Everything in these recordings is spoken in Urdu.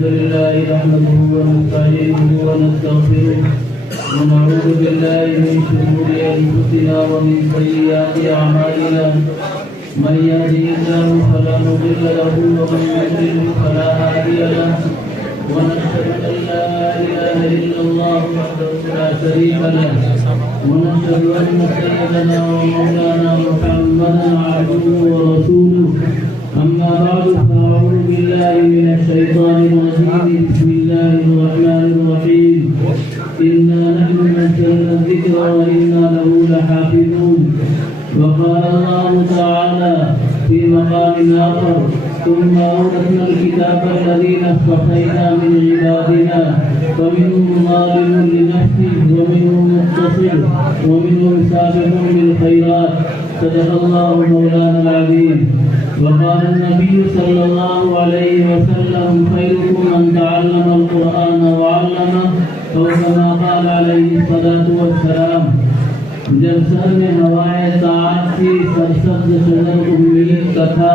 الحمد لله نحمده ونستعينه ونستغفره ونعوذ بالله من شرور أنفسنا ومن سيئات أعمالنا من يهده الله فلا مضل له ومن يضلل فلا هادي له ونشهد أن لا إله إلا الله وحده لا شريك له ونشهد أن سيدنا ومولانا محمدا عبده ورسوله أما بعد فأعوذ بالله من الشيطان الرجيم بسم الله الرحمن الرحيم إنا نحن نزلنا الذكر وإنا له لحافظون وقال الله تعالى في مقام آخر ثم أورثنا الكتاب الذين اصطفينا من عبادنا فمنهم ظالم لنفسه ومنهم مقتصد ومنهم سابق بالخيرات صدق الله مولانا العظيم وقال النبي صلى الله عليه وسلم خيركم من تعلم القرآن وعلمه أو كما قال عليه الصلاة والسلام جب سر میں ہوائیں طاعت کی سرسبز شجر امید کا تھا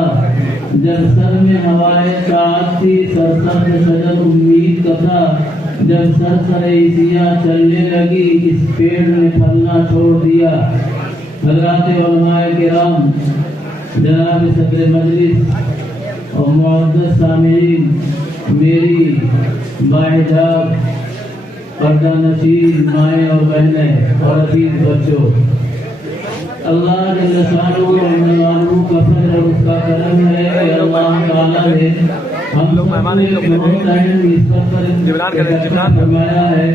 جب سر میں ہوائیں طاعت کی سرسبز شجر امید کا تھا جب سر عیسیاں چلنے لگی اس پیڑ نے پھلنا چھوڑ دیا حضرات علماء کرام جناب صدر مجلس اور معزز سامعین میری باحجاب پردہ نشین مائیں اور بہنیں اور عزیز بچوں اللہ جل شانہ و عنوانہ کا فضل اور اس کا کرم ہے کہ اللہ تعالیٰ نے ہم لوگ مہمان ہیں فرمایا ہے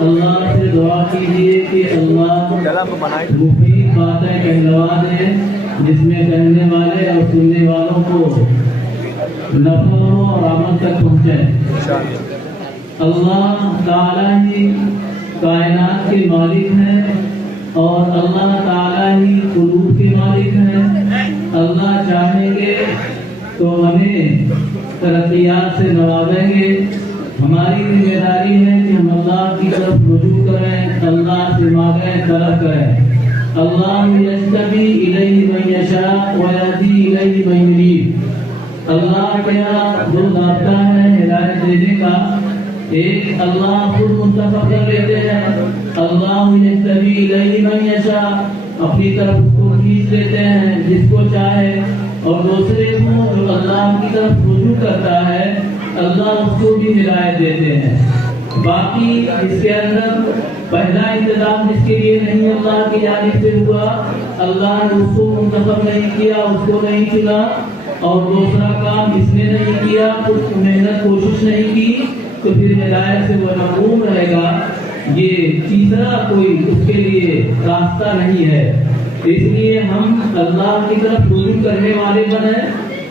اللہ سے دعا کیجیے کہ اللہ مفید باتیں کہلوا دے جس میں کہنے والے اور سننے والوں کو نفع اور آمد تک پہنچے اللہ تعالیٰ ہی کائنات کے مالک ہیں اور اللہ تعالیٰ ہی قلوب کے مالک ہیں اللہ چاہیں گے تو ہمیں ترقیات سے نوازیں گے ہماری ذمہ داری ہے کہ ہم اللہ کی طرف رجوع کریں اللہ سے مانگیں طلب کریں اللہ یجتبی الیہ من یشاء ویہدی الیہ من یونیب اللہ کیا دو ضابطہ ہے ہدایت دینے کا ایک اللہ خود منتخب کر لیتے ہیں اللہ یجتبی الیہ من یشاء اپنی طرف اس کو کھینچ لیتے ہیں جس کو چاہے اور دوسرے کو جو اللہ کی طرف رجوع کرتا ہے اللہ اس کو بھی ہدایت دیتے ہیں باقی اس کے اندر پہلا انتظام جس کے لیے نہیں اللہ کی جانب سے ہوا اللہ نے اس کو منتخب نہیں کیا اس کو نہیں چنا اور دوسرا کام اس نے نہیں کیا اس محنت کوشش نہیں کی تو پھر ہدایت سے وہ محروم رہے گا یہ تیسرا کوئی اس کے لیے راستہ نہیں ہے اس لیے ہم اللہ کی طرف رجوع کرنے والے بنیں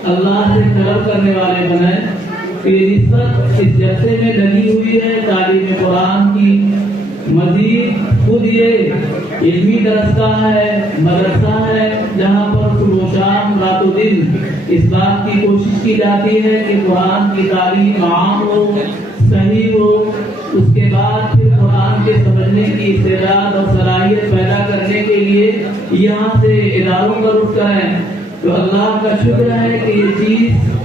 اللہ سے طلب کرنے والے بنیں کہ نسبت اس جلسے میں لگی ہوئی ہے تعلیم قرآن کی مزید خود یہ علمی درسگاہ ہے مدرسہ ہے جہاں پر صبح و شام رات و دن اس بات کی کوشش کی جاتی ہے کہ قرآن کی تعلیم عام ہو صحیح ہو اس کے بعد پھر قرآن کے سمجھنے کی استعداد اور صلاحیت پیدا کرنے کے لیے یہاں سے اداروں کا رخ کریں تو اللہ کا شکر ہے کہ یہ چیز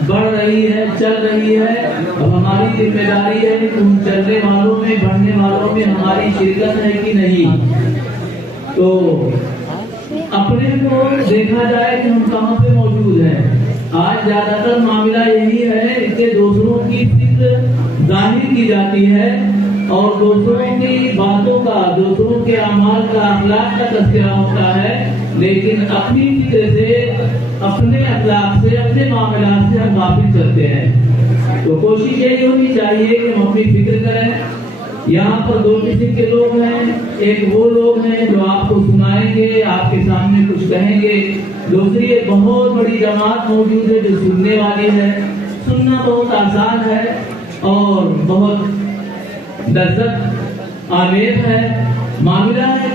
بڑھ رہی ہے چل رہی ہے اب ہماری ذمہ داری ہے کہ ان چلنے والوں میں بڑھنے والوں میں ہماری شرکت ہے کہ نہیں تو اپنے کو دیکھا جائے کہ ہم کہاں پہ موجود ہیں آج زیادہ تر معاملہ یہی ہے کہ دوسروں کی فکر ظاہر کی جاتی ہے اور دوسروں کی باتوں کا دوسروں کے اعمال کا اخلاق کا تذکرہ ہوتا ہے لیکن اپنی فکر سے اپنے اخلاق سے اپنے معاملات سے ہم غافل کرتے ہیں تو کوشش یہی ہونی چاہیے کہ ہم اپنی فکر کریں یہاں پر دو قسم کے لوگ ہیں ایک وہ لوگ ہیں جو آپ کو سنائیں گے آپ کے سامنے کچھ کہیں گے دوسری ایک بہت بڑی جماعت موجود ہے جو سننے والی ہے سننا بہت آسان ہے اور بہت لذت آمیز ہے معاملہ ہے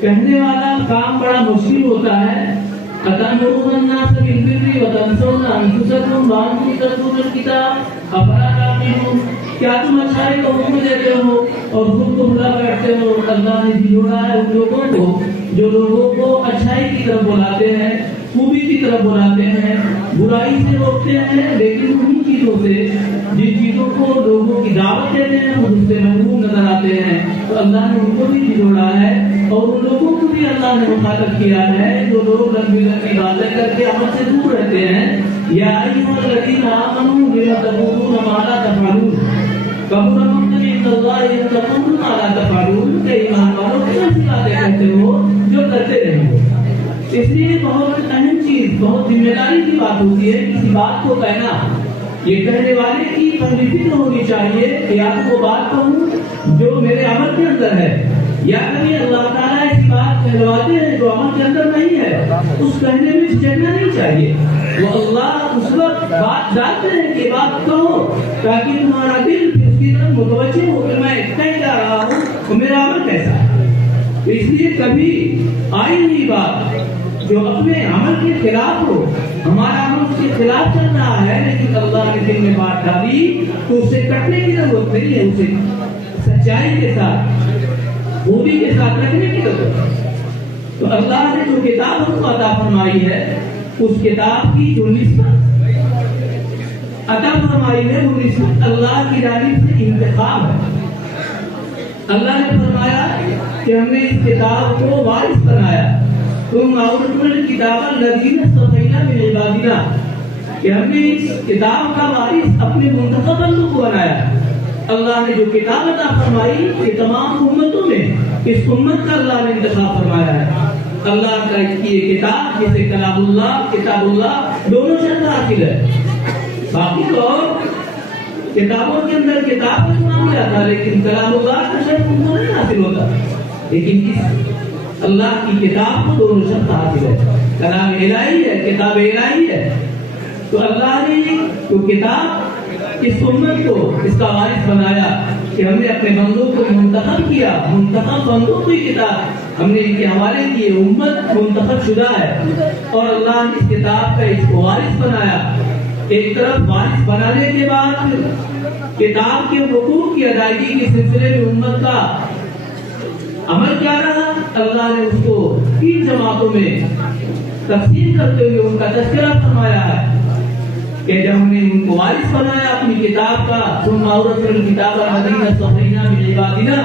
کہنے والا کام بڑا مشکل ہوتا ہے أتأمرون الناس بالبر وتنسون أنفسكم وأنتم تتلون الكتاب أفلا تعقلون کیا تم اچھائی کو حکم دیتے ہو اور خود کو بھلا بیٹھتے ہو اللہ نے جوڑا ہے ان لوگوں کو جو لوگوں کو اچھائی کی طرف بلاتے ہیں خوبی کی طرف بلاتے ہیں برائی سے روکتے ہیں، لیکن انہی چیزوں سے جن چیزوں کو لوگوں کی دعوت دیتے ہیں وہ اس سے محروم نظر آتے ہیں، تو اللہ نے ان کو بھی جھنجھوڑا ہے اور ان لوگوں کو بھی اللہ نے مخاطب کیا ہے جو لوگ لمبی لمبی باتیں کر کے عمل سے دور رہتے ہیں۔ یا ایھا الذین آمنوا لم تقولون ما لا تفعلون کبر مقتا عند اللہ ان تقولوا ما لا تفعلون، کہ ایمان والوں کیوں ایسی باتیں کہتے ہو جو کرتے نہیں ہو۔ اس لیے بہت اہم چیز، بہت ذمہ داری کی بات ہوتی ہے کسی بات کو کہنا۔ یہ کہنے والے کی پہلی فکر ہونی چاہیے کہ یا تو وہ بات کہوں جو میرے عمل کے اندر ہے، یا کبھی اللہ تعالیٰ ایسی بات کہلواتے ہیں جو عمل کے اندر نہیں ہے، اس کہنے میں جھجکنا نہیں چاہیے۔ وہ اللہ اس وقت بات ڈالتے ہیں کہ بات کہو تاکہ تمہارا دل اس کی طرف متوجہ ہو کہ میں کہہ جا رہا ہوں تو میرا عمل کیسا ہے۔ اس لیے کبھی آئی نہیں بات جو اپنے عمل کے خلاف ہو، ہمارا عمل اس کے خلاف چل رہا ہے لیکن اللہ نے دل میں بات ڈالی تو اسے کٹنے کی ضرورت نہیں ہے، اسے سچائی کے ساتھ، خوبی کے ساتھ رکھنے کی ضرورت ہے۔ تو اللہ نے جو کتاب ہم کو عطا فرمائی ہے، اس کتاب کی جو نسبت عطا فرمائی ہے وہ نسبت اللہ کی جانب سے انتخاب ہے۔ اللہ نے فرمایا کہ ہم نے اس کتاب کو وارث بنایا، تم اورثنا الکتاب الذین اصطفینا من عبادنا، کہ ہم نے اس کتاب کا وارث اپنے منتخب بندوں کو بنایا۔ اللہ نے جو کتاب عطا فرمائی یہ تمام امتوں میں اس امت کا اللہ نے انتخاب فرمایا ہے۔ اللہ کا یہ کتاب جسے کلام اللہ، کتاب اللہ دونوں شرط حاصل ہے۔ باقی تو کتابوں کے اندر کتاب کا نام جاتا لیکن کلام اللہ کا شرط ان کو نہیں حاصل ہوتا، لیکن اس اللہ کی کتاب کو دونوں شرط حاصل ہے، کلام الہی ہے، کتاب الہی ہے۔ تو اللہ نے جو کتاب اس امت کو اس کا وارث بنایا کہ ہم نے اپنے بندوں کو منتخب کیا، منتخب بندوں کو یہ کتاب ہم نے ان کے حوالے کیے، امت منتخب شدہ ہے اور اللہ نے اس کتاب کا اس کو وارث بنایا۔ ایک طرف وارث بنانے کے بعد کتاب کے حقوق کی ادائیگی کے سلسلے میں امت کا عمل کیا رہا، اللہ نے اس کو 3 جماعتوں میں تقسیم کرتے ہوئے ان کا تذکرہ فرمایا ہے کہ جب ہم نے ان کو وارث بنایا اپنی کتاب کا، ثم اورثنا الکتاب الذین اصطفینا من عبادنا،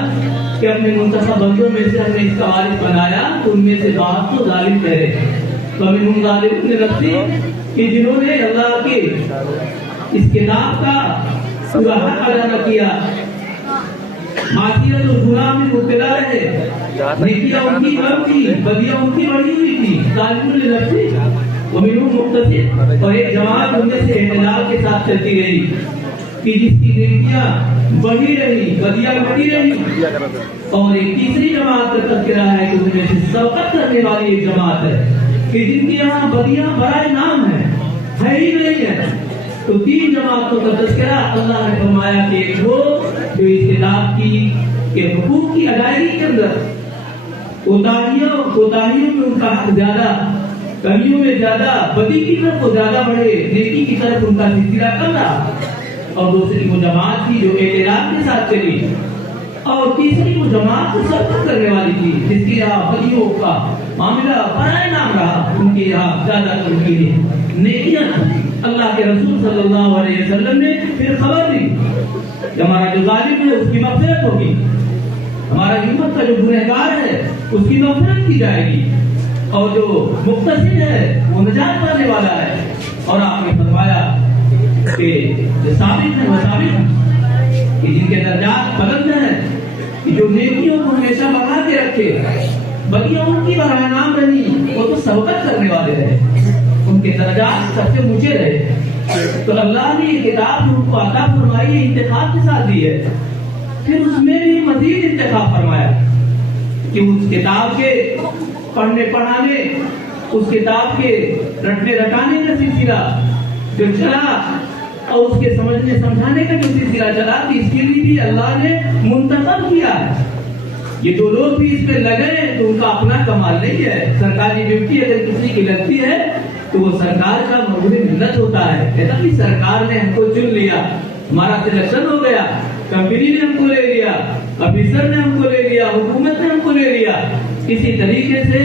کہ اپنے منتخب بندوں میں سے ہم نے اس کا وارث بنایا تو ان میں سے بعض تو ظالم ٹھہرے، فمنہم ظالم لنفسہ، کہ جنہوں نے اللہ کے اس کتاب کا پورا حق ادا نہ کیا، معصیت اور گناہ میں مبتلا رہے، نیکیاں ان کی کم تھی، بدیاں ان کی بڑھی ہوئی تھی، ظالم لنفسہ ومنہم مقتصد، اور ایک جماعت ان میں سے اعتدال کے ساتھ چلتی رہی کہ جس کی نیکیاں بڑھی رہی، بدیاں بڑھی رہی، اور ایک تیسری جماعت کا تذکرہ ہے کہ ان میں سے سبقت کرنے والی ایک جماعت ہے کہ جن کے یہاں بدیاں برائے نام ہے ہی نہیں ہے۔ تو 3 جماعتوں کا تذکرہ اللہ نے فرمایا کہ ایک وہ جو اس کتاب کی کے حقوق کی ادائیگی کے اندر کوتاہیوں میں ان کا حق زیادہ، کمیوں میں زیادہ، بدی کی طرف وہ زیادہ بڑھے، نیکی کی طرف ان کا سلسلہ کم رہا، اور دوسری وہ جماعت تھی جو اعتراف کے ساتھ چلی، اور تیسری وہ جماعت کو سبقت کرنے والی تھی جس کی یہاں بدیوں کا معاملہ برائے نام رہا، ان کے یہاں زیادہ ان کے لیے نیکیاں تھیں۔ اللہ کے رسول صلی اللہ علیہ وسلم نے پھر خبر دی کہ ہمارا جو ظالم ہے اس کی مغفرت ہوگی، ہمارا امت کا جو گنہگار ہے اس کی مغفرت کی جائے گی، اور جو مقتصد ہے وہ نجات پانے والا ہے۔ اور آپ نے فرمایا کہ جو ثابت ہے وہ ثابت ہے کہ جن کے درجات بلند ہیں، کہ جو نیکیوں کو ہمیشہ بڑھا کے رکھے، بدیاں ان کی برائے نام رہی، وہ تو سبقت کرنے والے رہے، ان کے درجات سب سے اونچے رہے۔ تو اللہ نے یہ کتاب جو ان کو عطا فرمائی انتخاب کے ساتھ دی ہے، پھر اس میں بھی مزید انتخاب فرمایا کہ اس کتاب کے پڑھنے پڑھانے، اس کتاب کے رٹنے رٹانے کا سلسلہ جو چلا اور اس کے سمجھنے سمجھانے کا جو سلسلہ چلا، اس کے لیے بھی اللہ نے منتخب کیا ہے۔ یہ جو لوگ بھی اس میں لگے ہیں تو ان کا اپنا کمال نہیں ہے، سرکاری ڈیوٹی اگر کسی کی لگتی ہے تو وہ سرکار کا مرہون منت ہوتا ہے، ایسا کہ سرکار نے ہم کو چن لیا، ہمارا سلیکشن ہو گیا، کمپنی نے ہم کو لے لیا، آفیسر نے ہم کو لے لیا، حکومت نے ہم کو لے لیا، اسی طریقے سے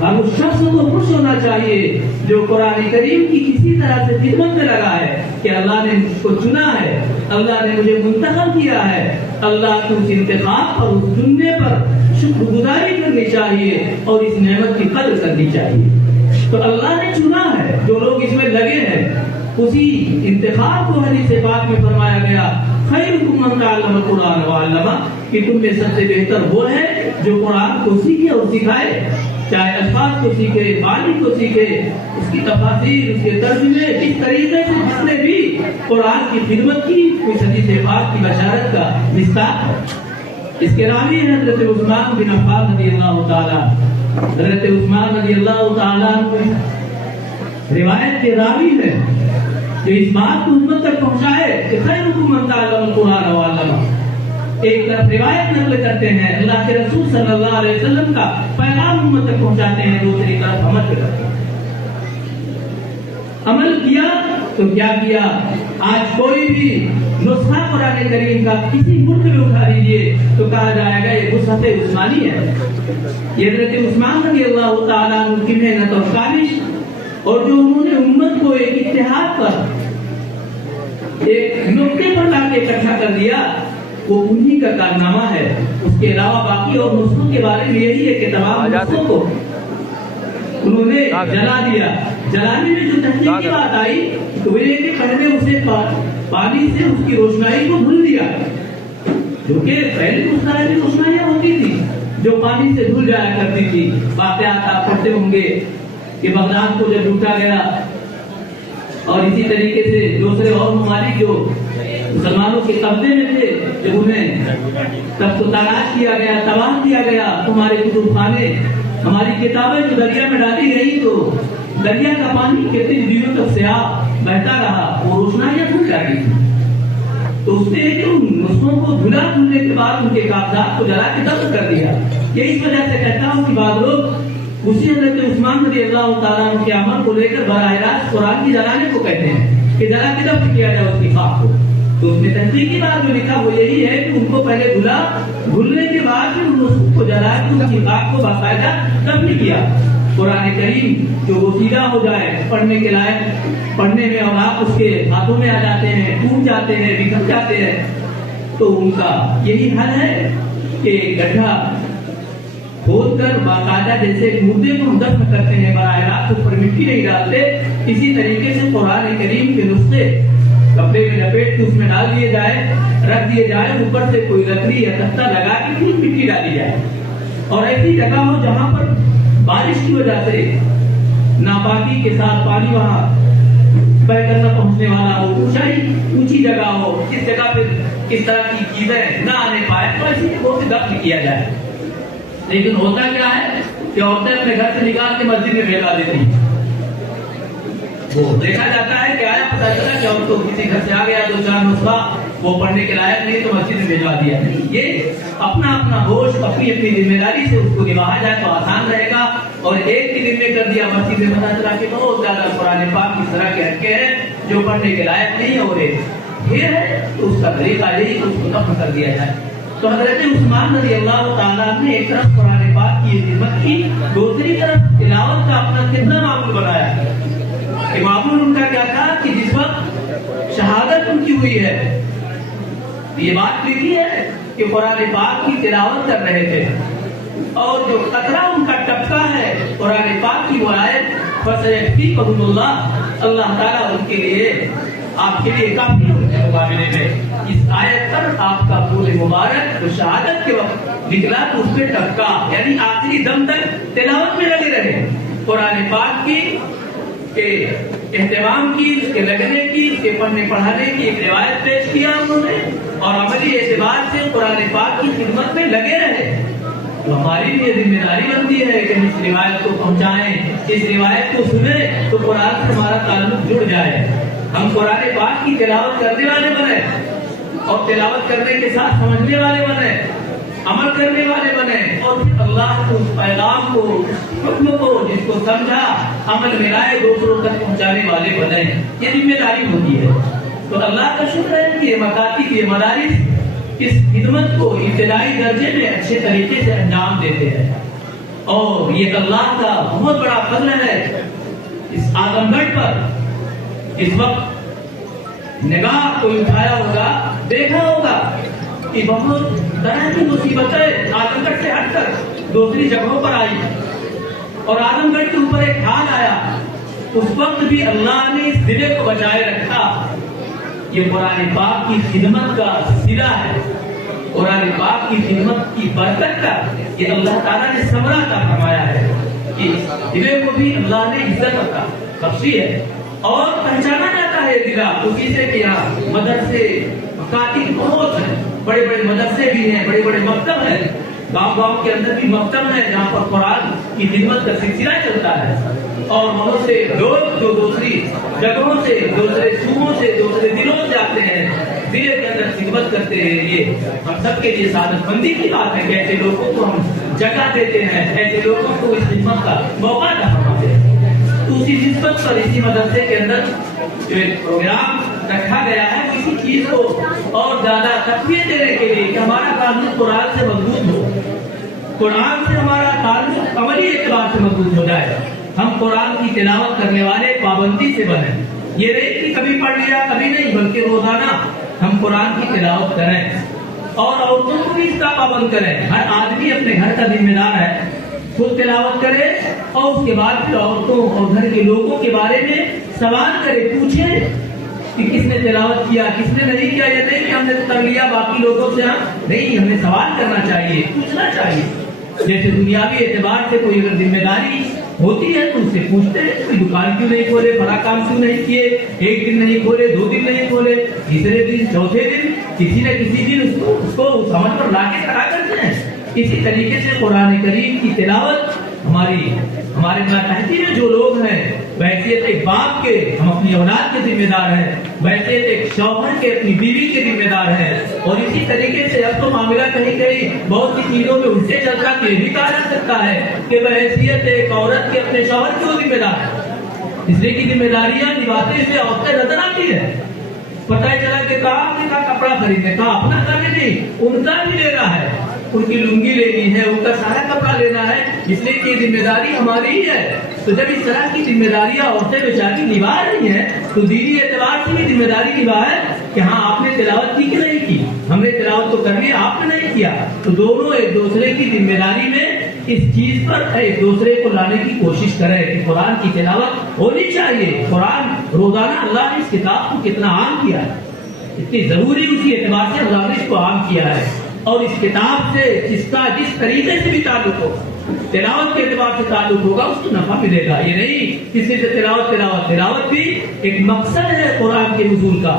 ہر اس شخص کو خوش ہونا چاہیے جو قرآن کریم کی کسی طرح سے خدمت میں لگا ہے کہ اللہ نے مجھ کو چنا ہے، اللہ نے مجھے منتخب کیا ہے۔ اللہ کے اس انتخاب پر، اس چننے پر شکر گزاری کرنی چاہیے اور اس نعمت کی قدر کرنی چاہیے۔ تو اللہ نے چنا ہے، جو لوگ اس میں لگے ہیں، اسی انتخاب کو حدیث پاک میں فرمایا گیا خیرکم من تعلم القرآن وعلمہ، کہ تم میں سب سے بہتر وہ ہے جو قرآن کو سیکھے اور سکھائے، چاہے الفاظ کو سیکھے، معنی کو سیکھے، اس کی تفاسیر، اس کے ترجمے، جس طریقے سے جس نے بھی قرآن کی خدمت کی، اس حدیث پاک کی بشارت کا مصداق ہے۔ اس کے راوی ہیں حضرت عثمان بن عفان رضی اللہ تعالیٰ۔ حضرت عثمان رضی اللہ تعالیٰ روایت کے راوی ہیں جو اس بات کو امت تک پہنچائے کہ خیرکم من تعلم القرآن وعلمہ۔ ایک طرف روایت نقل کرتے ہیں اللہ کے رسول صلی اللہ علیہ وسلم کا پیغام امت تک پہنچاتے ہیں، دوسری طرف عمل کرتے ہیں۔ عمل کیا تو کیا کیا؟ آج کوئی بھی نسخہ قرآن کریم کا کسی ملک میں اٹھا دیجیے تو کہا جائے گا یہ مصحف عثمانی ہے۔ یہ حضرت عثمان رضی اللہ تعالیٰ عنہ کی محنت اور کاوش، اور جو انہوں نے امت کو ایک اتحاد پر، ایک نقطے پر لا کے اکٹھا کر دیا، وہ انہی کا کارنامہ ہے۔ اس کے علاوہ باقی اور نسخوں کے بارے میں یہی ہے کہ تمام نسخوں کو انہوں نے جلا دیا۔ جلانے میں جو تحقیق کی بات آئی تو وہ یہ کہ پہلے اسے پانی سے اس کی روشنائی کو دھل دیا، جو کہ پہلے اس طرح کی روشنائیاں ہوتی تھی جو پانی سے دھل جایا کرتی تھی۔ واقعات آپ پڑھتے ہوں گے کہ بغداد کو جب لوٹا گیا اور اسی طریقے سے دوسرے اور ممالک جو مسلمانوں کے قبضے میں تھے، جب انہیں تب تو تلاش کیا گیا، تباہ کیا گیا، ہمارے کتب خانے، ہماری کتابیں جو دریا میں ڈالی گئی تو دریا کا پانی کتنے دنوں تک سیاہ بہتا رہا، وہ روشنائیاں دھل جاتی تھی۔ تو اس نے ان نسخوں کو دھلنے کے بعد ان کے کاغذات کو جلا کے دفن کر دیا۔ یہ اس وجہ سے کہتا ہوں کہ بعض لوگ اسی حضرت عثمان رضی اللہ تعالیٰ عنہ کے عمل کو لے کر براہ راست قرآن کی جلانے کو کہتے ہیں کہ جلا کے دفن کیا جائے اس کی خاک کو۔ تو اس میں تحقیقی بات جو لکھا وہ یہی ہے کہ ان کو پہلے دھلا، دھلنے کے بعد پھر ان نسخوں کو جلا کے ان کی خاک کو باقاعدہ دفن کیا۔ قرآن کریم جو وسیلہ ہو جائے پڑھنے کے لائق، پڑھنے میں اور آپ اس کے ہاتھوں میں آ جاتے ہیں، ٹوٹ جاتے ہیں، بکھر جاتے ہیں، تو ان کا یہی حل ہے کہ گڈھا کھود کر باقاعدہ جیسے مردے کو دفن کرتے ہیں براہ راست اس پر مٹی نہیں ڈالتے، اسی طریقے سے قرآن کریم کے نسخے کپڑے میں لپیٹ کے اس میں ڈال دیے جائے، رکھ دیے جائے، اوپر سے کوئی لکڑی یا تختہ لگا کے پھر مٹی ڈالی جائے، اور ایسی جگہ ہو جہاں پر بارش کی وجہ سے ناپاکی کے ساتھ پانی وہاں بہ کر نہ پہنچنے والا ہو، اونچی جگہ ہو، اس جگہ پہ اس طرح کی چیزیں نہ آنے پائے، تو ایسی جگہوں سے دفن کیا جائے۔ لیکن ہوتا کیا ہے کہ عورتیں اپنے گھر سے نکال کے مسجد میں بھیجا دیتی ہیں۔ وہ دیکھا جاتا ہے کہ آیا پتہ چلا کہ عورت کو کسی گھر سے آ گیا دو چار نسخہ وہ پڑھنے کے لائق نہیں تو مسجد میں بھیجوا دیا۔ یہ اپنا اپنا ہوش، اپنی اپنی ذمہ داری سے اس کو نبھایا جائے تو آسان رہے گا، اور ایک کی ذمہ کر دیا مسجد میں پتہ چلا کہ بہت زیادہ قرآن پاک اس طرح کے حقے ہیں جو پڑھنے کے لائق نہیں ہے اور ڈھیر ہے، تو اس کا طریقہ یہی کہ اس کو دفن کر دیا جائے۔ تو حضرت عثمان رضی اللہ تعالیٰ نے ایک طرف قرآن پاک کی خدمت کی، دوسری طرف تلاوت کا اپنا کتنا معمول بنایا۔ معمول ان کا کیا تھا کہ جس وقت شہادت ان کی ہوئی ہے، یہ بات لکھی ہے کہ قرآن پاک کی تلاوت کر رہے تھے، اور جو قطرہ ان کا ٹپکا ہے قرآن پاک کی وہ آیت فَسَيَكْفِيكُمُ اللَّهُ، اللہ تعالیٰ ان کے لیے، آپ کے لیے کافی ہے ان کے مقابلے میں۔ اس آیت پر آپ کا پورے مبارک جو شہادت کے وقت نکلا تو اس پہ ٹپکا، یعنی آخری دم تک تلاوت میں لگے رہے قرآن پاک کی، کے اہتمام کی، اس کے لگنے کی، اس کے پڑھنے پڑھانے کی ایک روایت پیش کیا انہوں نے، اور عملی اعتبار سے قرآن پاک کی خدمت میں لگے رہے۔ تو ہماری بھی یہ ذمہ داری بنتی ہے کہ ہم اس روایت کو پہنچائیں، اس روایت کو سنیں تو قرآن سے ہمارا تعلق جڑ جائے، ہم قرآن پاک کی تلاوت کرنے والے بنے، اور تلاوت کرنے کے ساتھ سمجھنے والے بنے، عمل کرنے والے بنے، اور پھر اللہ کو اس پیغام کو، حکم کو جس کو سمجھا عمل میں لائے دوسروں تک پہنچانے والے بنے۔ یہ ذمہ داری ہوتی ہے۔ تو اللہ کا شکر ہے کہ یہ مکاتب، یہ مدارس اس خدمت کو ابتدائی درجے میں اچھے طریقے سے انجام دیتے ہیں۔ اور یہ اللہ کا بہت بڑا فضل ہے اس اعظم گڑھ پر. اس وقت نگاہ کو اٹھایا ہوگا، دیکھا ہوگا کہ بہت طرح کی مصیبتیں اعظم گڑھ سے ہٹ کر دوسری جگہوں پر آئی، اور اعظم گڑھ کے اوپر ایک حال آیا. اس وقت بھی اللہ نے اس ضلع کو بچائے رکھا. یہ قرآن پاک کی خدمت کا صلہ ہے، قرآن پاک کی خدمت کی برکت کا یہ اللہ تعالیٰ نے ثمرہ عطا فرمایا ہے کہ اس ضلع کو بھی اللہ نے عزت عطا بخشی ہے. اور پہچانا جاتا ہے ضلع اسی سے کہ یہاں مدرسے مکاتب بہت ہیں، بڑے بڑے مدرسے بھی ہیں، بڑے بڑے مکتب ہیں. گاؤں گاؤں کے اندر بھی مکتب ہے جہاں پر قرآن کی خدمت کا سلسلہ چلتا ہے. اور وہاں سے لوگ جو دوسری جگہوں سے، دوسرے صوبوں سے، دوسرے ضلعوں سے آتے ہیں، ضلع کے اندر خدمت کرتے ہیں. یہ ہم سب کے لیے سعادت مندی کی بات ہے کہ ایسے لوگوں کو ہم جگہ دیتے ہیں، ایسے لوگوں کو اس خدمت کا موقع عطا فرماتے ہیں. تو اسی نسبت پر اسی مدرسے کے اندر جو ایک پروگرام رکھا گیا ہے کسی چیز کو اور زیادہ تقویت دینے کے لیے کہ ہمارا تعلق قرآن سے مضبوط ہو، قرآن سے ہمارا تعلق عملی اعتبار سے مضبوط ہو جائے. ہم قرآن کی تلاوت کرنے والے پابندی سے بنیں. یہ نہیں کہ کبھی پڑھ لیا کبھی نہیں، بلکہ روزانہ ہم قرآن کی تلاوت کریں اور عورتوں کو بھی اس کا پابند کریں. ہر آدمی اپنے گھر کا ذمہ دار ہے، خود تلاوت کرے اور اس کے بعد پھر عورتوں اور گھر کے لوگوں کے بارے میں سوال کرے، پوچھے کہ کس نے تلاوت کیا، کس نے نہیں کیا. یہ نہیں کہ ہم نے کر لیا باقی لوگوں سے، نہیں، ہمیں سوال کرنا چاہیے، پوچھنا چاہیے. جیسے دنیاوی اعتبار سے کوئی اگر ذمہ داری ہوتی ہے تو اس سے پوچھتے ہیں کوئی دکان کیوں نہیں کھولے، بڑا کام کیوں نہیں کیے، ایک دن نہیں کھولے، 2 دن نہیں کھولے، تیسرے دن چوتھے دن کسی نہ کسی دن اس کو سمجھ پر لا کے کھڑا کرتے ہیں. اسی طریقے سے قرآن کریم کی تلاوت ہمارے ماتحتی میں جو لوگ ہیں بحیثیت ایک باپ کے ہم اپنی اولاد کے ذمہ دار ہیں، بحیثیت ایک شوہر کے اپنی بیوی کے ذمہ دار ہیں. اور اسی طریقے سے اب تو معاملہ کہیں کہیں بہت سی چیزوں میں الٹے چلتا کہ یہ بھی کہا جا سکتا ہے کہ بحیثیت ایک عورت کے اپنے شوہر کی وہ ذمہ دار ہے، اس لیے کی ذمہ داریاں نبھاتے ہوئے عورتیں نظر آتی ہے. پتہ چلا کہ کہا کپڑا خریدنے کا اپنا کرنے نہیں، ان کا بھی لینا ہے، ان کی لنگی لینی ہے، ان کا سارا کپڑا لینا ہے، اس لیے کہ ذمہ داری ہماری ہی ہے. تو جب اس طرح کی ذمہ داریاں عورتیں بیچاری نبھا رہی ہیں تو دینی اعتبار سے بھی ذمہ داری نبھائے کہ ہاں آپ نے تلاوت کی کہ نہیں کی. ہم نے تلاوت تو کرنی، آپ نے نہیں کیا. تو دونوں ایک دوسرے کی ذمہ داری میں اس چیز پر ایک دوسرے کو لانے کی کوشش کریں کہ قرآن کی تلاوت ہونی چاہیے. قرآن روزانہ اللہ نے اس کتاب کو کتنا عام کیا ہے، اتنی ضروری اسی اعتبار سے اللہ نے اس کو عام کیا ہے. اور اس کتاب سے جس طریقے سے بھی تعلق ہو، تلاوت کے اعتبار سے تعلق ہوگا، اس کو نفع ملے گا. یہ نہیں کسی سے تلاوت بھی ایک مقصد ہے قرآن کے نزول کا.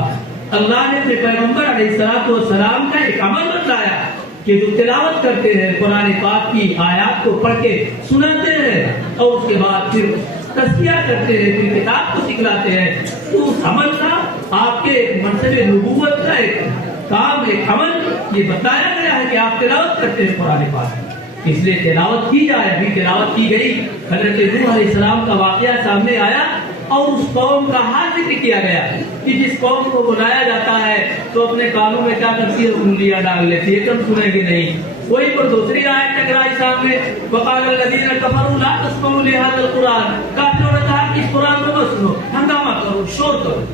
اللہ نے اپنے پیغمبر علیہ السلام کا ایک عمل بتلایا کہ جو تلاوت کرتے ہیں قرآن پاک کی آیات کو پڑھ کے سناتے ہیں اور اس کے بعد پھر تزکیہ کرتے ہیں، پھر کتاب کو سکھلاتے ہیں. تو اس عمل کا آپ کے منصب نبوت کا ایک کام، ایک عمل یہ بتایا گیا ہے کہ آپ تلاوت کرتے ہیں قرآن پاک، اس لیے تلاوت کی جائے. ابھی تلاوت کی گئی، حضرت نوح علیہ السلام کا واقعہ سامنے آیا اور اس قوم کا حال ذکر کیا گیا کہ جس قوم کو بلایا جاتا ہے تو اپنے کانوں میں کیا کرتی ہے، انگلیاں ڈال لیتی ہے، تم سنیں گے نہیں. وہی پر دوسری آیت ٹکرائی سامنے، وقال الذین کفروا لا تسمعوا لهذا القرآن، کافروں نے کہا کہ اس قرآن کو مت سنو، ہنگامہ کرو، شور کرو.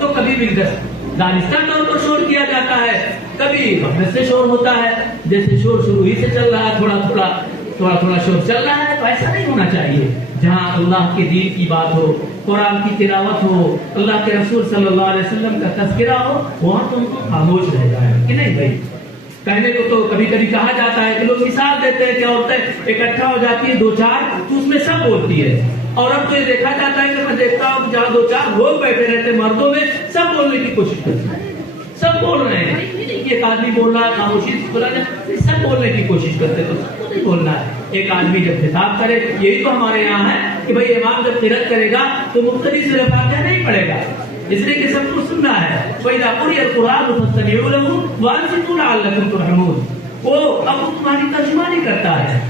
تو کبھی بھی دانستہ طور پر شور کیا جاتا ہے، کبھی غفلت سے شور ہوتا ہے، جیسے شور شروع ہی سے چل رہا ہے، تھوڑا تھوڑا شور چل رہا ہے. تو ایسا نہیں ہونا چاہیے. جہاں اللہ کے دین کی بات ہو، قرآن کی تلاوت ہو، اللہ کے رسول صلی اللہ علیہ وسلم کا تذکرہ ہو، وہاں تم کو خاموش رہ جائے کہ نہیں بھائی. کہنے کو تو کبھی کبھی کہا جاتا ہے کہ لوگ مثال دیتے ہیں کہ عورتیں اکٹھا ہو جاتی ہیں 2-4 تو اس میں سب بولتی ہے. اور اب تو یہ دیکھا جاتا ہے کہ میں دیکھتا ہوں جہاں 2-4 لوگ بیٹھے رہتے مردوں میں سب بولنے کی کوشش کرتے ہیں، سب بول رہے ہیں. ایک آدمی بول رہا ہے، خاموشی سے بولا جائے، سب بولنے کی کوشش کرتے تو سب کو نہیں بولنا ہے. ایک آدمی جب خطاب کرے، یہی تو ہمارے یہاں ہے کہ بھائی امام جب قرأت کرے گا تو مختلف سورۃ فاتحہ نہیں پڑھے گا، اس لیے کہ سب کو سننا ہے. وَإِذَا قُرِئَ الْقُرْآنُ فَاسْتَمِعُوا لَهُ وَأَنصِتُوا لَعَلَّكُمْ تُرْحَمُونَ. وہ اب تمہاری ترجمہ نہیں کرتا ہے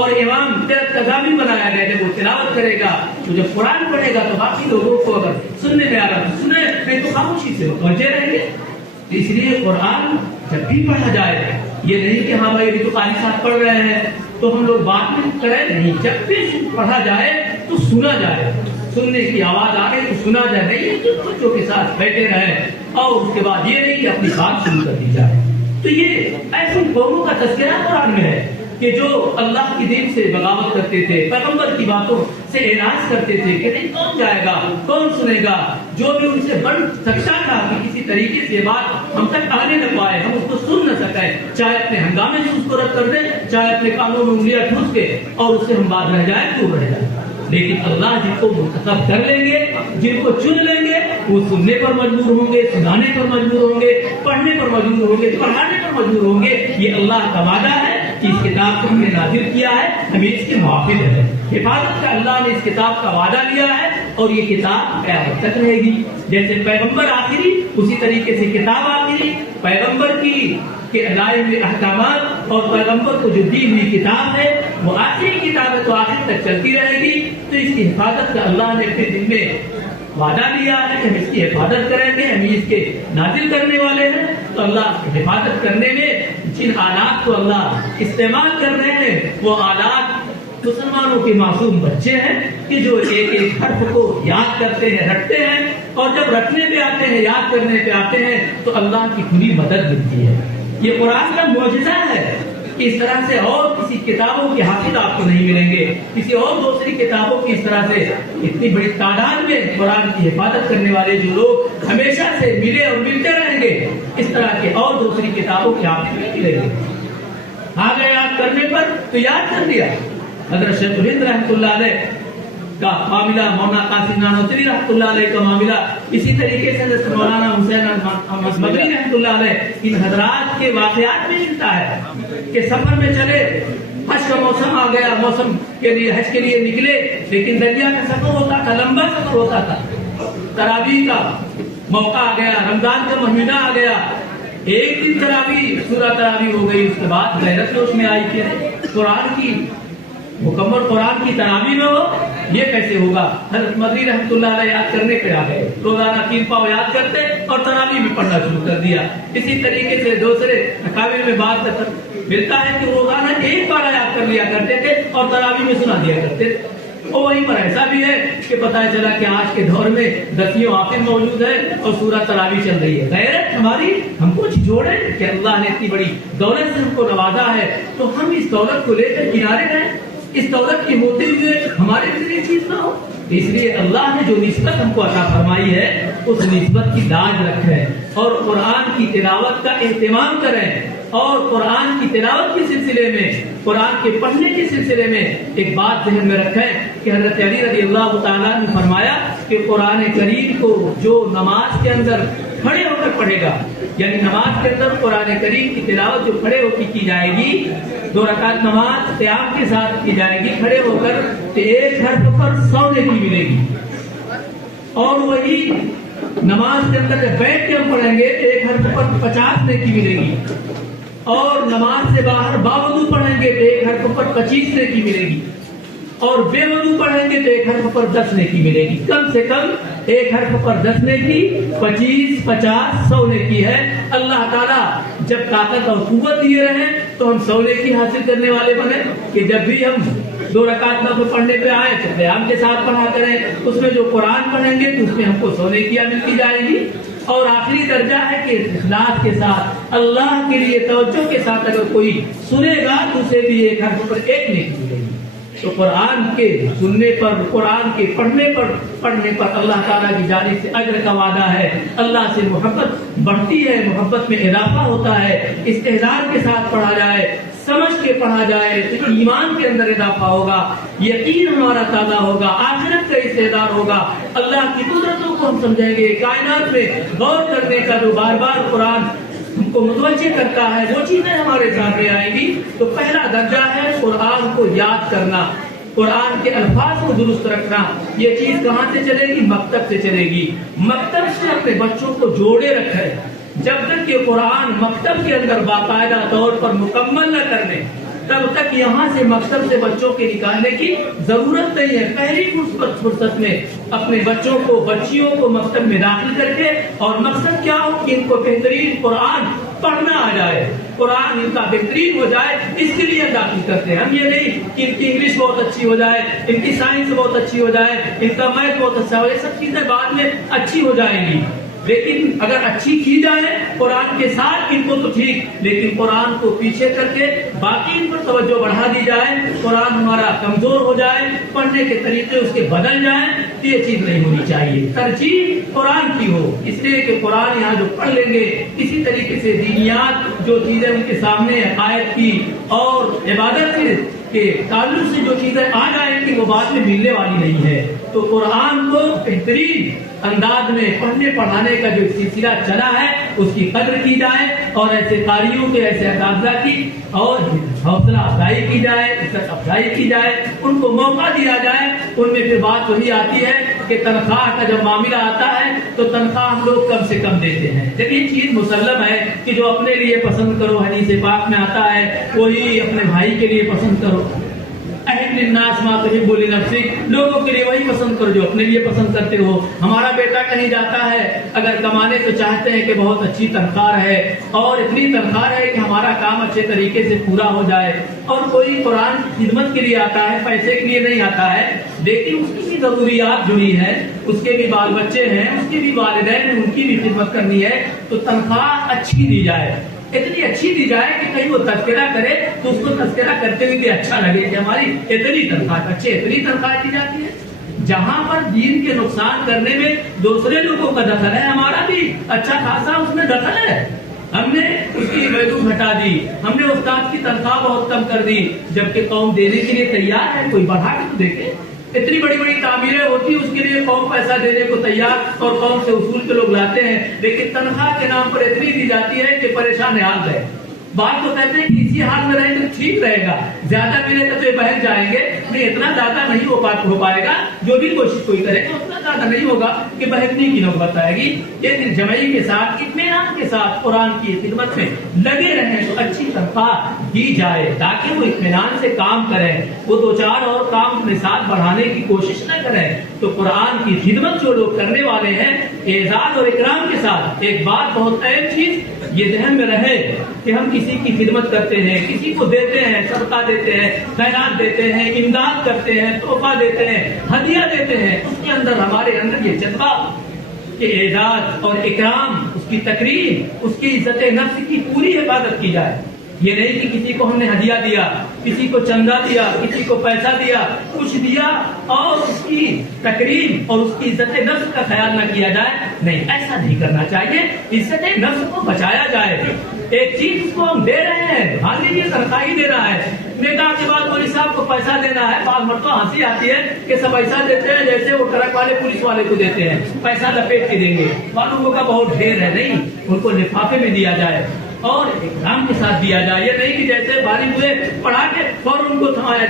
اور امام قرأت کا ضابط بنایا گیا جب وہ تلاوت کرے گا تو جب قرآن پڑھے گا تو باقی لوگوں کو اگر سننے میں آ رہا تو سنے، نہیں تو خاموشی سے متوجہ رہیں گے. اس لیے قرآن جب بھی پڑھا جائے، یہ نہیں کہ ہاں بھائی ابھی تو قاری صاحب پڑھ رہے ہیں تو ہم لوگ بات میں کریں نہیں، جب بھی پڑھا جائے تو سنا جائے، سننے کی آواز آ گئی تو سنا جائے، نہیں کہ بچوں کے ساتھ بیٹھے رہیں اور اس کے بعد یہ نہیں کہ اپنی بات شروع کر دی جائے۔ تو یہ ایسی قوموں کا تذکرہ قرآن میں ہے کہ جو اللہ کی دین سے بغاوت کرتے تھے، پیغمبر کی باتوں سے اعراض کرتے تھے کہ نہیں کون جائے گا، کون سنے گا، جو بھی ان سے بڑھ سکتا تھا کہ کسی طریقے سے یہ بات ہم تک آنے نہ پائے، ہم اس کو سن نہ سکیں، چاہے اپنے ہنگامے سے اس کو رد کر دیں، چاہے اپنے کانوں میں انگلیاں ٹھوس کے اور اس سے ہم بات رہ جائیں تو رہ جائیں۔ لیکن اللہ جن کو منتخب کر لیں گے، جن کو چن لیں گے، وہ سننے پر مجبور ہوں گے، سنانے پر مجبور ہوں گے، پڑھنے پر مجبور ہوں گے، پڑھانے پر مجبور ہوں گے۔ یہ اللہ کا وعدہ ہے کہ اس کتاب کو ہم نے نازل کیا ہے، ہمیں اس کے موافق ہے، حفاظت کا اللہ نے اس کتاب کا وعدہ لیا ہے اور یہ کتاب قیامت تک رہے گی۔ جیسے پیغمبر آخری، اسی طریقے سے کتاب آخری، پیغمبر کی کہ لائے ہوئے احکامات اور پیغمبر کو جو دی ہوئی کتاب ہے وہ آخری کتاب ہے تو آخر تک چلتی رہے گی۔ تو اس کی حفاظت کا اللہ نے اپنے دل میں وعدہ لیا ہے کہ ہم اس کی حفاظت کریں گے، ہم اس کے نازل کرنے والے ہیں۔ تو اللہ حفاظت کرنے میں جن آلات کو اللہ استعمال کر رہے ہیں وہ آلات مسلمانوں کے معصوم بچے ہیں کہ جو ایک ایک حرف کو یاد کرتے ہیں، رٹتے ہیں، اور جب رٹنے پہ آتے ہیں، یاد کرنے پہ آتے ہیں تو اللہ کی کھلی مدد ملتی ہے۔ یہ قرآن کا معجزہ ہے کہ اس طرح سے اور کسی کتابوں کے حافظ آپ کو نہیں ملیں گے، کسی اور دوسری کتابوں کی اس طرح سے اتنی بڑی تعداد میں قرآن کی حفاظت کرنے والے جو لوگ ہمیشہ سے ملے اور ملتے رہیں گے، اس طرح کے اور دوسری کتابوں کے حافظ نہیں ملیں گے۔ آگے یاد کرنے پر تو یاد کر دیا۔ حضرت شیخ الہند رحمۃ اللہ علیہ کا معاملہ، مولانا قاسم نانوتری رحمۃ اللہ علیہ کا معاملہ، اسی طریقے سے حضرت مولانا حسین احمد مدنی رحمۃ اللہ علیہ، ان حضرات کے واقعات میں ملتا ہے کہ سفر میں چلے، حج کا موسم آ گیا، موسم کے لیے حج کے لیے نکلے، لیکن دریا کا سفر ہوتا تھا، لمبا سفر ہوتا تھا، تراویح کا موقع آ گیا، رمضان کا مہینہ آ گیا، ایک دن تراویح سورہ تراویح ہو گئی، اس کے بعد غیرت جوش میں آئی کہ قرآن کی مکمل قرآن کی تراویح میں ہو، یہ کیسے ہوگا؟ حضرت مدنی رحمۃ اللہ علیہ یاد کرنے پہ آ گئے، روزانہ 3 پاؤں یاد کرتے اور تراویح میں پڑھنا شروع کر دیا۔ اسی طریقے سے دوسرے مقابل میں بات ملتا ہے کہ روزانہ 1 پارہ یاد کر لیا کرتے تھے اور تراویح میں سنا دیا کرتے تھے۔ اور وہیں پر ایسا بھی ہے کہ پتہ چلا کہ آج کے دور میں 10 حافظ موجود ہے اور سورہ تراویح چل رہی ہے۔ غیرت ہماری ہم کو جھوڑے کہ اللہ نے اتنی بڑی دولت سے ہم کو نوازا ہے تو ہم اس دولت کو لے کر کنارے رہیں، اس دولت کی ہوتے ہوئے ہمارے لیے چیز نہ ہو۔ اس لیے اللہ نے جو نسبت ہم کو عطا فرمائی ہے اس نسبت کی لاج رکھیں اور قرآن کی تلاوت کا اہتمام کریں، اور قرآن کی تلاوت کے سلسلے میں، قرآن کے پڑھنے کے سلسلے میں ایک بات ذہن میں رکھیں کہ حضرت علی رضی اللہ تعالیٰ نے فرمایا کہ قرآن کریم کو جو نماز کے اندر کھڑے ہو کر پڑھے گا، یعنی نماز کے اندر قرآن کریم کی تلاوت جو کھڑے ہو کے کی جائے گی، 2 رکعت نماز قیام کے ساتھ کی جائے گی کھڑے ہو کر، تو 1 حرف پر 100 نیکی ملے گی، اور وہی نماز کے اندر بیٹھ کے ہم پڑھیں گے 1 حرف پر 50 نیکی ملے گی، اور نماز سے باہر باوضو پڑھیں گے تو 1 حرف پر 25 نیکی ملے گی، اور بے وضو پڑھیں گے تو 1 حرف پر 10 نیکی ملے گی۔ کم سے کم 1 حرف پر 10 نیکی، 25، 50، 100 نیکی ہے۔ اللہ تعالیٰ جب طاقت اور قوت دیے رہے تو ہم 100 نیکی حاصل کرنے والے بنے کہ جب بھی ہم 2 رکعت نفل پڑھنے پہ آئے تو قیام کے ساتھ پڑھا کریں، اس میں جو قرآن پڑھیں گے تو اس میں ہم کو 100 نیکیاں ملتی جائیں گی۔ اور آخری درجہ ہے کہ اخلاص کے ساتھ، اللہ کے لیے توجہ کے ساتھ اگر کوئی سنے گا تو اسے بھی 1 حرف پر 1 نیکی ملے گی۔ تو قرآن کے سننے پر، قرآن کے پڑھنے پر اللہ تعالیٰ کی جانب سے اجر کا وعدہ ہے۔ اللہ سے محبت بڑھتی ہے، محبت میں اضافہ ہوتا ہے۔ استحضار کے ساتھ پڑھا جائے، سمجھ کے پڑھا جائے تو ایمان کے اندر اضافہ ہوگا، یقین ہمارا تازہ ہوگا، آخرت کا استحضار ہوگا، اللہ کی قدرتوں کو ہم سمجھیں گے، کائنات میں غور کرنے کا جو بار بار قرآن ہم کو متوجہ کرتا ہے وہ چیزیں ہمارے سامنے آئیں گی۔ تو پہلا درجہ ہے قرآن کو یاد کرنا، قرآن کے الفاظ کو درست رکھنا۔ یہ چیز کہاں سے چلے گی؟ مکتب سے چلے گی۔ مکتب سے اپنے بچوں کو جوڑے رکھیں۔ جب تک کہ قرآن مکتب کے اندر باقاعدہ طور پر مکمل نہ کر لیں تب تک یہاں سے مکتب سے بچوں کے نکالنے کی ضرورت نہیں ہے۔ پہلی فرصت میں اپنے بچوں کو، بچیوں کو مکتب میں داخل کر کے، اور مقصد کیا ہو کہ ان کو بہترین قرآن پڑھنا آ جائے، قرآن ان کا بہترین ہو جائے، اس کے لیے داخل کرتے ہیں ہم۔ یہ نہیں کہ ان کی انگلش بہت اچھی ہو جائے، ان کی سائنس بہت اچھی ہو جائے، ان کا میتھ بہت اچھا ہو، یہ سب چیزیں بعد میں اچھی ہو جائیں گی، لیکن اگر اچھی کی جائے قرآن کے ساتھ ان کو تو ٹھیک، لیکن قرآن کو پیچھے کر کے باقی ان پر توجہ بڑھا دی جائے، قرآن ہمارا کمزور ہو جائے، پڑھنے کے طریقے اس کے بدل جائیں، تو یہ چیز نہیں ہونی چاہیے۔ ترجیح قرآن کی ہو، اس لیے کہ قرآن یہاں جو پڑھ لیں گے کسی طریقے سے دینیات جو چیزیں ان کے سامنے عقائد کی اور عبادت کے تعلق سے جو چیزیں آ جائیں گی وہ بعد میں ملنے والی نہیں ہے۔ تو قرآن کو بہترین انداز میں پڑھنے پڑھانے کا جو سلسلہ چلا ہے اس کی قدر کی جائے، اور ایسے قاریوں کے ایسے اساتذہ کی اور حوصلہ افزائی کی جائے، عزت افزائی کی جائے، ان کو موقع دیا جائے۔ ان میں پھر بات وہی آتی ہے کہ تنخواہ کا جب معاملہ آتا ہے تو تنخواہ ہم لوگ کم سے کم دیتے ہیں۔ جب یہ چیز مسلم ہے کہ جو اپنے لیے پسند کرو، حدیث پاک میں آتا ہے وہی اپنے بھائی کے لیے پسند کرو، اہل الناس ما تحب لنفسک، لوگوں کے لیے وہی پسند کرو جو اپنے لیے پسند کرتے ہو۔ ہمارا بیٹا کہیں جاتا ہے اگر کمانے تو چاہتے ہیں کہ بہت اچھی تنخواہ ہے اور اتنی تنخواہ ہے کہ ہمارا کام اچھے طریقے سے پورا ہو جائے، اور کوئی قرآن کی خدمت کے لیے آتا ہے، پیسے کے لیے نہیں آتا ہے، لیکن اس کی بھی ضروریات جڑی ہیں، اس کے بھی بال بچے ہیں، اس کے بھی والدین ہیں، ان کی بھی خدمت کرنی ہے، تو تنخواہ اچھی دی جائے، اتنی اچھی دی جائے کہ کہیں وہ تذکرہ کرے تو اس کو تذکرہ کرتے ہوئے بھی اچھا لگے کہ ہماری اتنی تنخواہ، اچھے اتنی تنخواہ دی جاتی ہے۔ جہاں پر دین کے نقصان کرنے میں دوسرے لوگوں کا دخل ہے، ہمارا بھی اچھا خاصا اس میں دخل ہے۔ ہم نے اس کی ویلو گھٹا دی، ہم نے استاد کی تنخواہ بہت کم کر دی، جبکہ قوم دینے کے لیے تیار ہے، کوئی بڑھا کے تو دیکھے۔ اتنی بڑی بڑی تعمیریں ہوتی اس کے لیے قوم پیسہ دینے کو تیار اور قوم سے اصول کے لوگ لاتے ہیں، لیکن تنخواہ کے نام پر اتنی دی جاتی ہے کہ پریشان حال رہے۔ بات تو کہتے ہیں کہ اسی حال میں رہے تو ٹھیک رہے گا، زیادہ ملے گا تو یہ بہک جائیں گے، نہیں اتنا زیادہ نہیں ہو پائے گا، جو بھی کوشش کوئی کرے گا اتنا زیادہ نہیں ہوگا کہ بہکنے کی نوبت آئے گی۔ یہ دل جمعی کے ساتھ اطمینان کے ساتھ قرآن کی خدمت میں لگے رہیں تو اچھی تنخواہ دی جائے تاکہ وہ اطمینان سے کام کریں، وہ دو چار اور کام اپنے ساتھ بڑھانے کی کوشش نہ کریں۔ تو قرآن کی خدمت جو لوگ کرنے والے ہیں اعزاز اور اکرام کے ساتھ، ایک بات بہت اہم چیز یہ ذہن میں رہے کہ ہم کسی کی خدمت کرتے ہیں، کسی کو دیتے ہیں، صدقہ دیتے ہیں، خیرات دیتے ہیں، امداد کرتے ہیں، تحفہ دیتے ہیں، ہدیہ دیتے ہیں، اس کے اندر ہمارے اندر یہ جذبہ کہ اعزاز اور اکرام، اس کی تقریم، اس کی عزت نفس کی پوری حفاظت کی جائے۔ یہ نہیں کہ کسی کو ہم نے ہدیہ دیا، کسی کو چندہ دیا، کسی کو پیسہ دیا، کچھ دیا اور اس کی تقریم اور اس کی عزت نفس کا خیال نہ کیا جائے، نہیں، ایسا نہیں کرنا چاہیے۔ عزت نفس کو بچایا جائے۔ ایک چیز کو ہم دے رہے ہیں، مان لیجیے تنخواہ ہی دے رہا ہے، نکاح کے بعد مولوی صاحب کو پیسہ دینا ہے، بعض مرتبہ ہنسی آتی ہے کہ سب ایسا دیتے ہیں جیسے وہ ٹرک والے پولیس والے کو دیتے ہیں، پیسہ لپیٹ کے دیں گے، معلوموں کا بہت ڈھیر ہے، نہیں، ان کو لفافے میں دیا جائے اور اکرام کے ساتھ دیا جائے۔ یہ نہیں کہ جیسے فارغ ہوئے پڑھا کے فوراً ان کو تھمایا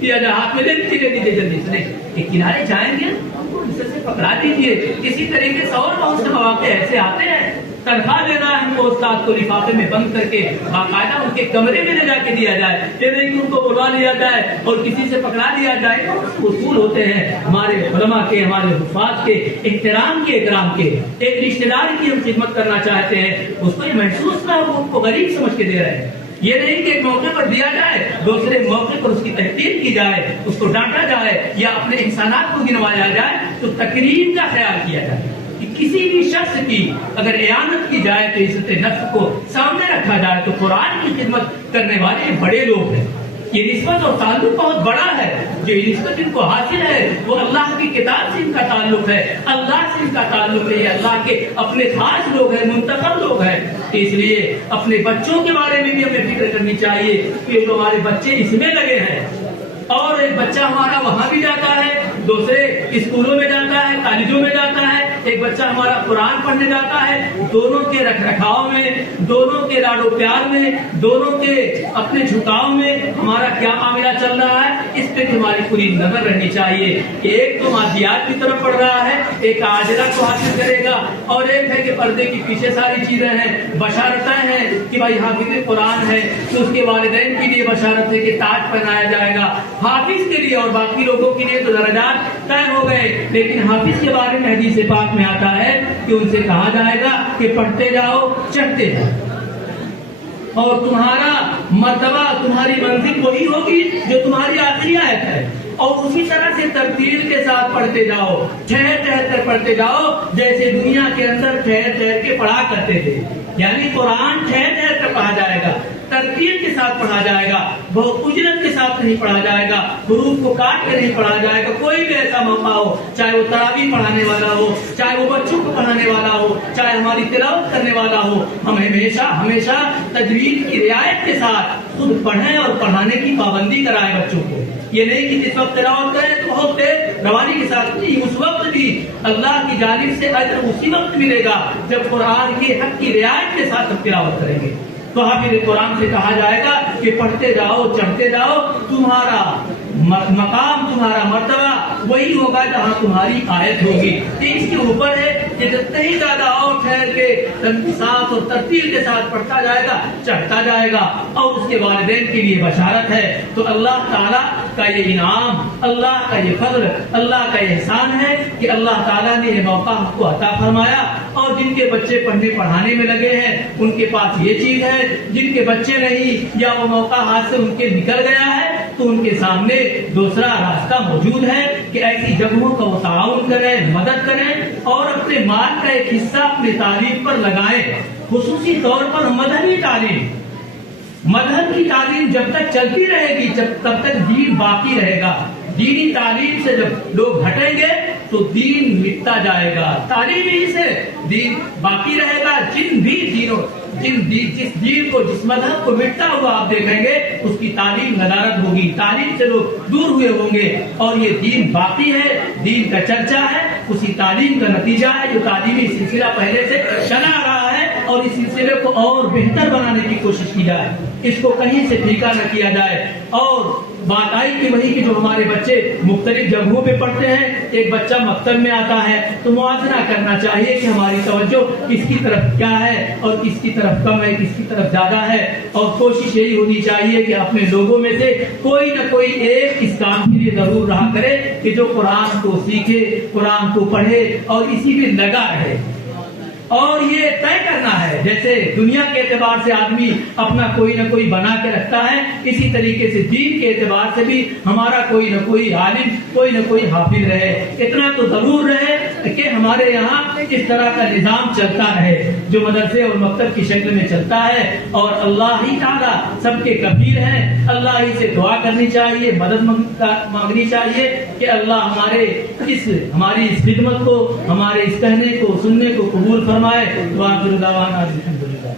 دیا جائے، ہاتھ میں دے دیجیے جلدی سے، نہیں، ایک کنارے جائیں گے ان کو عزت سے پکڑا دیجیے۔ اسی طریقے سے اور بہت سے مواقع ایسے آتے ہیں، تنخواہ دینا ہے ہم کو، استاد کو لفافے میں بند کر کے باقاعدہ ان کے کمرے میں لے جا کے دیا جائے، یہ نہیں کہ ان کو بلوا لیا جائے اور کسی سے پکڑا دیا جائے۔ اصول ہوتے ہیں ہمارے علماء کے، ہمارے حفاظ کے، احترام کے، اکرام کے۔ ایک رشتے دار کی ہم خدمت کرنا چاہتے ہیں، اس کو یہ محسوس نہ ہو ان کو غریب سمجھ کے دے رہے ہیں، یہ نہیں کہ ایک موقع پر دیا جائے، دوسرے موقع پر اس کی تحقیر کی جائے، اس کو ڈانٹا جائے یا اپنے انسانات کو گنوایا جائے، تو تقریم کا خیال کیا جائے کہ کسی بھی شخص کی اگر اعانت کی جائے تو عزت نفس کو سامنے رکھا جائے۔ تو قرآن کی خدمت کرنے والے بڑے لوگ ہیں، یہ نسبت اور تعلق بہت بڑا ہے، جو نسبت ان کو حاصل ہے وہ اللہ کی کتاب سے ان کا تعلق ہے، اللہ سے ان کا تعلق ہے، یہ اللہ کے اپنے خاص لوگ ہیں، منتخب لوگ ہیں۔ اس لیے اپنے بچوں کے بارے میں بھی ہمیں فکر کرنی چاہیے کہ جو ہمارے بچے اس میں لگے ہیں، اور ایک بچہ ہمارا وہاں بھی جاتا ہے، دوسرے اسکولوں میں جاتا ہے، کالجوں میں جاتا ہے، ایک بچہ ہمارا قرآن پڑھنے جاتا ہے، دونوں کے رکھ رکھاؤ میں، دونوں کے لاڈو پیار میں، دونوں کے اپنے جھکاؤ میں ہمارا کیا معاملہ چل رہا ہے، اس پہ ہماری پوری نظر رہنی چاہیے کہ ایک تو مادیات کی طرف پڑھ رہا ہے، ایک عاجلہ کو حاصل کرے گا، اور ایک ہے کہ پردے کے پیچھے ساری چیزیں ہیں، بشارتیں ہیں کہ بھائی حافظ قرآن ہے تو اس کے والدین کے لیے بشارت ہے کہ تاج پہنایا جائے گا، حافظ کے لیے اور باقی لوگوں کے لیے تو درجات طے ہو گئے، لیکن حافظ کے بارے میں حدیث پاک میں آتا ہے کہ ان سے کہا جائے گا کہ پڑھتے جاؤ چڑھتے جاؤ، اور تمہارا مرتبہ تمہاری منزل وہی ہوگی جو تمہاری آخری آیت ہے. اور اسی طرح سے ترتیل کے ساتھ پڑھتے جاؤ, ٹھہر ٹھہر کر پڑھتے جاؤ, جیسے دنیا کے اندر ٹھہر ٹھہر کے پڑھا کرتے تھے. یعنی قرآن ٹھہر ٹھہر کر پڑھا جائے گا, ترتیل کے ساتھ پڑھا جائے گا, بہت اجرت کے ساتھ نہیں پڑھا جائے گا, حروف کو کاٹ کے نہیں پڑھا جائے گا. کوئی بھی ایسا موقع ہو, چاہے وہ تراویح پڑھانے والا ہو, چاہے وہ بچوں کو پڑھانے والا ہو, چاہے ہماری تلاوت کرنے والا ہو, ہم ہمیشہ تجوید کی رعایت کے ساتھ خود پڑھیں اور پڑھانے کی پابندی کرائیں بچوں کو. یہ نہیں کہ جس وقت تلاوت کریں تو بہت تیز روانی کے ساتھ نہیں, اس وقت بھی اللہ کی جانب سے اجر اسی وقت ملے گا جب قرآن کے حق کی رعایت کے ساتھ ہم تلاوت کریں گے. تو حافظ قرآن سے کہا جائے گا کہ پڑھتے جاؤ, چڑھتے جاؤ, تمہارا مقام, تمہارا مرتبہ وہی ہوگا جہاں تمہاری آیت ہوگی. یہ اس کے اوپر ہے کہ جتنے ہی زیادہ اور ٹھہر کے ساتھ اور ترتیل کے ساتھ پڑھتا جائے گا, چڑھتا جائے گا. اور اس کے والدین کے لیے بشارت ہے. تو اللہ تعالیٰ کا یہ انعام, اللہ کا یہ فضل, اللہ کا یہ احسان ہے کہ اللہ تعالیٰ نے یہ موقع ہم کو عطا فرمایا. اور جن کے بچے پڑھنے پڑھانے میں لگے ہیں ان کے پاس یہ چیز ہے, جن کے بچے نہیں یا وہ موقع ہاتھ سے ان کے نکل گیا ہے تو ان کے سامنے دوسرا راستہ موجود ہے کہ ایسی جگہوں کا وہ تعاون کریں, مدد کریں اور اپنے مال کا ایک حصہ اپنی تعلیم پر لگائیں. خصوصی طور پر مذہبی تعلیم, مذہب کی تعلیم جب تک چلتی رہے گی تب تک دین باقی رہے گا. دینی تعلیم سے جب لوگ ہٹیں گے تو دین مٹتا جائے گا. تعلیم ہی سے دین باقی رہے گا. جس دین کو, جس مذہب کو مٹتا ہوا آپ دیکھیں گے اس کی تعلیم ندارت ہوگی, تعلیم سے لوگ دور ہوئے ہوں گے. اور یہ دین باقی ہے, دین کا چرچا ہے, اسی تعلیم کا نتیجہ ہے جو تعلیمی سلسلہ پہلے سے چلا آ رہا ہے. اور اس سلسلے کو اور بہتر بنانے کی کوشش کی جائے, اس کو کہیں سے پھیکا نہ کیا جائے. اور بات آئی کہ وہی کہ جو ہمارے بچے مختلف جگہوں پہ پڑھتے ہیں, ایک بچہ مکتب میں آتا ہے تو موازنہ کرنا چاہیے کہ ہماری توجہ کس کی طرف کیا ہے اور کس کی طرف کم ہے, کس کی طرف زیادہ ہے. اور کوشش یہی ہونی چاہیے کہ اپنے لوگوں میں سے کوئی نہ کوئی ایک اس کام کے لیے ضرور رہا کرے کہ جو قرآن کو سیکھے, قرآن کو پڑھے اور اسی میں لگا رہے. اور یہ طے کرنا ہے, جیسے دنیا کے اعتبار سے آدمی اپنا کوئی نہ کوئی بنا کے رکھتا ہے, اسی طریقے سے دین کے اعتبار سے بھی ہمارا کوئی نہ کوئی عالم, کوئی نہ کوئی حافظ رہے. اتنا تو ضرور رہے کہ ہمارے یہاں اس طرح کا نظام چلتا رہے جو مدرسے اور مکتب کی شکل میں چلتا ہے. اور اللہ ہی تعالیٰ سب کے کفیل ہیں, اللہ ہی سے دعا کرنی چاہیے, مدد مانگنی چاہیے کہ اللہ ہماری اس خدمت کو, ہمارے اس کہنے کو, سننے کو قبول فرمائے. وآخر دعوانا الحمدللہ.